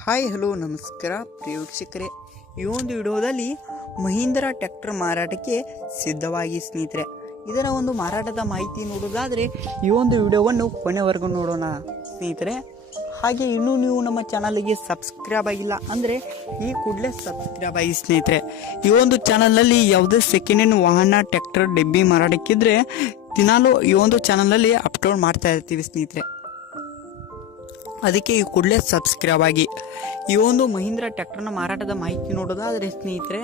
Hi hello ನಮಸ್ಕಾರ ಪ್ರಿಯ ವೀಕ್ಷಕರೇ, ಈ ಒಂದು ವಿಡಿಯೋದಲ್ಲಿ ಮಹೀಂದ್ರ ಟ್ರ್ಯಾಕ್ಟರ್ ಮಾರಾಟಕ್ಕೆ ಸಿದ್ಧವಾಗಿ ಸ್ನೇಹಿತರೆ. ಇದರ ಒಂದು ಮಾರಾಟದ ಮಾಹಿತಿ ನೋಡೋದಾದರೆ ಈ ಒಂದು ವಿಡಿಯೋವನ್ನು ಕೊನೆವರೆಗೂ ನೋಡೋಣ ಸ್ನೇಹಿತರೆ. ಹಾಗೆ ಇನ್ನೂ ನೀವು ನಮ್ಮ ಚಾನಲ್ಗೆ ಸಬ್ಸ್ಕ್ರೈಬ್ ಆಗಿಲ್ಲ ಅಂದರೆ ಈ ಕೂಡಲೇ ಸಬ್ಸ್ಕ್ರೈಬ್ ಆಗಿ ಸ್ನೇಹಿತರೆ. ಈ ಒಂದು ಚಾನಲ್ನಲ್ಲಿ ಯಾವುದೇ ಸೆಕೆಂಡ್ ಹ್ಯಾಂಡ್ ವಾಹನ ಟ್ರ್ಯಾಕ್ಟರ್ ಡೆಬ್ಬಿ ಮಾರಾಟಕ್ಕಿದ್ರೆ ದಿನಾಲೂ ಈ ಒಂದು ಚಾನಲ್ನಲ್ಲಿ ಅಪ್ಲೋಡ್ ಮಾಡ್ತಾ ಇರ್ತೀವಿ ಸ್ನೇಹಿತರೆ. ಅದಕ್ಕೆ ಈ ಕೂಡಲೇ ಸಬ್ಸ್ಕ್ರೈಬ್ ಆಗಿ. ಈ ಒಂದು ಮಹೀಂದ್ರ ಟ್ರ್ಯಾಕ್ಟರ್ನ ಮಾರಾಟದ ಮಾಹಿತಿ ನೋಡೋದಾದರೆ ಸ್ನೇಹಿತರೆ,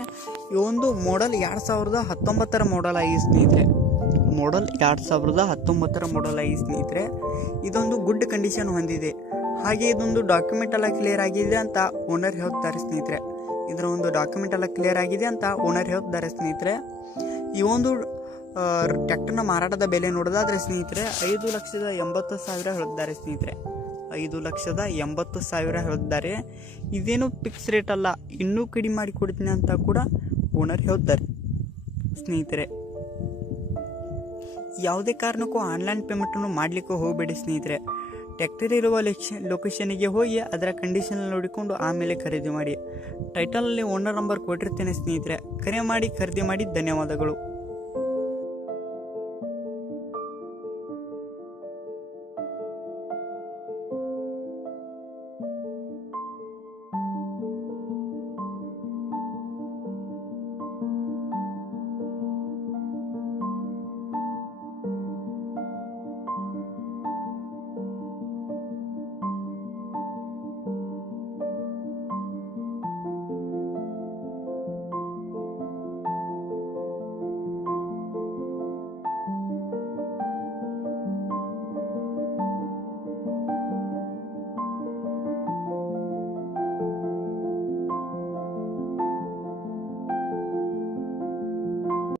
ಈ ಒಂದು ಮಾಡೆಲ್ 2019 ಮಾಡೆಲ್ ಆಗಿ ಸ್ನೇಹಿತರೆ. ಮಾಡೆಲ್ 2019 ಮಾಡೆಲ್ ಆಗಿ ಸ್ನೇಹಿತರೆ. ಇದೊಂದು ಗುಡ್ ಕಂಡೀಷನ್ ಹೊಂದಿದೆ. ಹಾಗೆ ಇದೊಂದು ಡಾಕ್ಯುಮೆಂಟ್ ಎಲ್ಲ ಕ್ಲಿಯರ್ ಆಗಿದೆ ಅಂತ ಓನರ್ ಹೇಳ್ತಾರೆ ಸ್ನೇಹಿತರೆ. ಇದರ ಒಂದು ಡಾಕ್ಯುಮೆಂಟ್ ಎಲ್ಲ ಕ್ಲಿಯರ್ ಆಗಿದೆ ಅಂತ ಓನರ್ ಹೇಳ್ತಾರೆ ಸ್ನೇಹಿತರೆ. ಈ ಒಂದು ಟ್ರ್ಯಾಕ್ಟರ್ನ ಮಾರಾಟದ ಬೆಲೆ ನೋಡೋದಾದರೆ ಸ್ನೇಹಿತರೆ 5,80,000 ಹೇಳಿದ್ದಾರೆ ಸ್ನೇಹಿತರೆ. 5,80,000 ಹೇಳಿದ್ದಾರೆ. ಇದೇನು ಫಿಕ್ಸ್ ರೇಟ್ ಅಲ್ಲ, ಇನ್ನೂ ಕಡಿಮೆ ಮಾಡಿ ಕೊಡ್ತೀನಿ ಅಂತ ಕೂಡ ಓನರ್ ಹೇಳ್ತಾರೆ ಸ್ನೇಹಿತರೆ. ಯಾವುದೇ ಕಾರಣಕ್ಕೂ ಆನ್ಲೈನ್ ಪೇಮೆಂಟನ್ನು ಮಾಡಲಿಕ್ಕೆ ಹೋಗಬೇಡಿ ಸ್ನೇಹಿತರೆ. ಟ್ರ್ಯಾಕ್ಟರ್ ಇರುವ ಲೊಕೇಶನ್ಗೆ ಹೋಗಿ ಅದರ ಕಂಡೀಷನ್ ನೋಡಿಕೊಂಡು ಆಮೇಲೆ ಖರೀದಿ ಮಾಡಿ. ಟೈಟಲಲ್ಲಿ ಓನರ್ ನಂಬರ್ ಕೊಟ್ಟಿರ್ತೇನೆ ಸ್ನೇಹಿತರೆ. ಕರೆ ಮಾಡಿ ಖರೀದಿ ಮಾಡಿ. ಧನ್ಯವಾದಗಳು.